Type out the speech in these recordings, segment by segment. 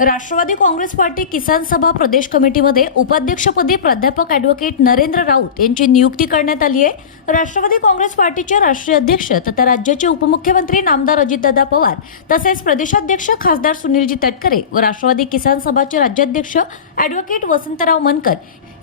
Rashtrawadi Congress party किसान सभा प्रदेश कमिटीमध्ये उपाध्यक्षपदी प्राध्यापक ॲडव्होकेट नरेंद्र राऊत यांची नियुक्ती करण्यात आली आहे. राष्ट्रवादी काँग्रेस पार्टीचे राष्ट्रीय अध्यक्ष तथा राज्याचे उपमुख्यमंत्री नामदार अजितदादा पवार तसेच प्रदेशाध्यक्ष खासदार सुनीलजी तटकरे व राष्ट्रवादी किसान सभाचे राज्याध्यक्ष ॲडव्होकेट वसंतराव मनकर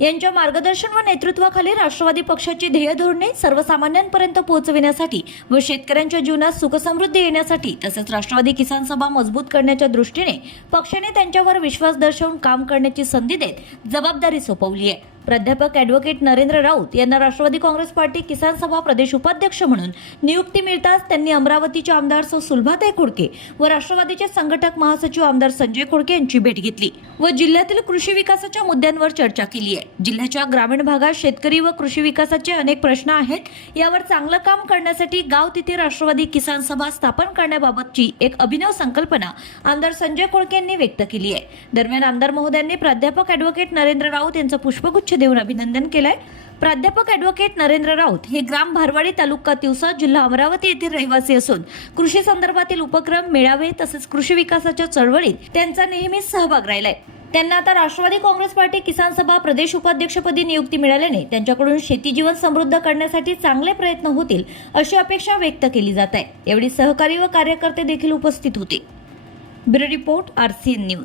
यांच्या मार्गदर्शन व नेतृत्वाखाली राष्ट्रवादी पक्षाची ध्येय धोरणे सर्वसामान्यांपर्यंत पोहोचविण्यासाठी व शेतकऱ्यांच्या जीवनात सुखसमृद्धी येण्यासाठी तसेच राष्ट्रवादी किसान सभा मजबूत करण्याच्या दृष्टीने पक्षाने त्यांच्यावर विश्वास दर्शवून काम करण्याची संधी देत जबाबदारी सोपवली आहे. प्राध्यापक ॲडव्होकेट नरेंद्र राऊत यांना राष्ट्रवादी काँग्रेस पार्टी किसान सभा प्रदेश उपाध्यक्ष म्हणून नियुक्ती मिळताच त्यांनी अमरावतीचे आमदार सौ सुलभाताई खुडके व राष्ट्रवादीचे संघटक महासचिव आमदार संजय खुडके यांची भेट घेतली व जिल्ह्यातील कृषी विकासाच्या मुद्द्यांवर चर्चा केली आहे. जिल्ह्याच्या ग्रामीण भागात शेतकरी व कृषी विकासाचे अनेक प्रश्न आहेत. यावर चांगलं काम करण्यासाठी गाव तिथे राष्ट्रवादी किसान सभा स्थापन करण्याबाबतची एक अभिनव संकल्पना आमदार संजय खुडके यांनी व्यक्त केली आहे. दरम्यान आमदार महोदयांनी प्राध्यापक ॲडव्होकेट नरेंद्र राऊत यांचं पुष्पगुच्छ देऊन अभिनंदन केलंय. प्राध्यापक ॲडव्होकेट नरेंद्र राऊत हे ग्राम भारवाडी तालुका तिवसा जिल्हा अमरावती येथील रहिवासी असून कृषी संदर्भातील उपक्रम मेळावे तसेच कृषी विकासाच्या चळवळीत त्यांचा नेहमीच सहभाग राहिलाय. त्यांना आता राष्ट्रवादी काँग्रेस पार्टी किसान सभा प्रदेश उपाध्यक्षपदी नियुक्ती मिळाल्याने त्यांच्याकडून शेती जीवन समृद्ध करण्यासाठी चांगले प्रयत्न होतील अशी अपेक्षा व्यक्त केली जात आहे. एवढी सहकारी व कार्यकर्ते देखील उपस्थित होते. Bureau report RCN news.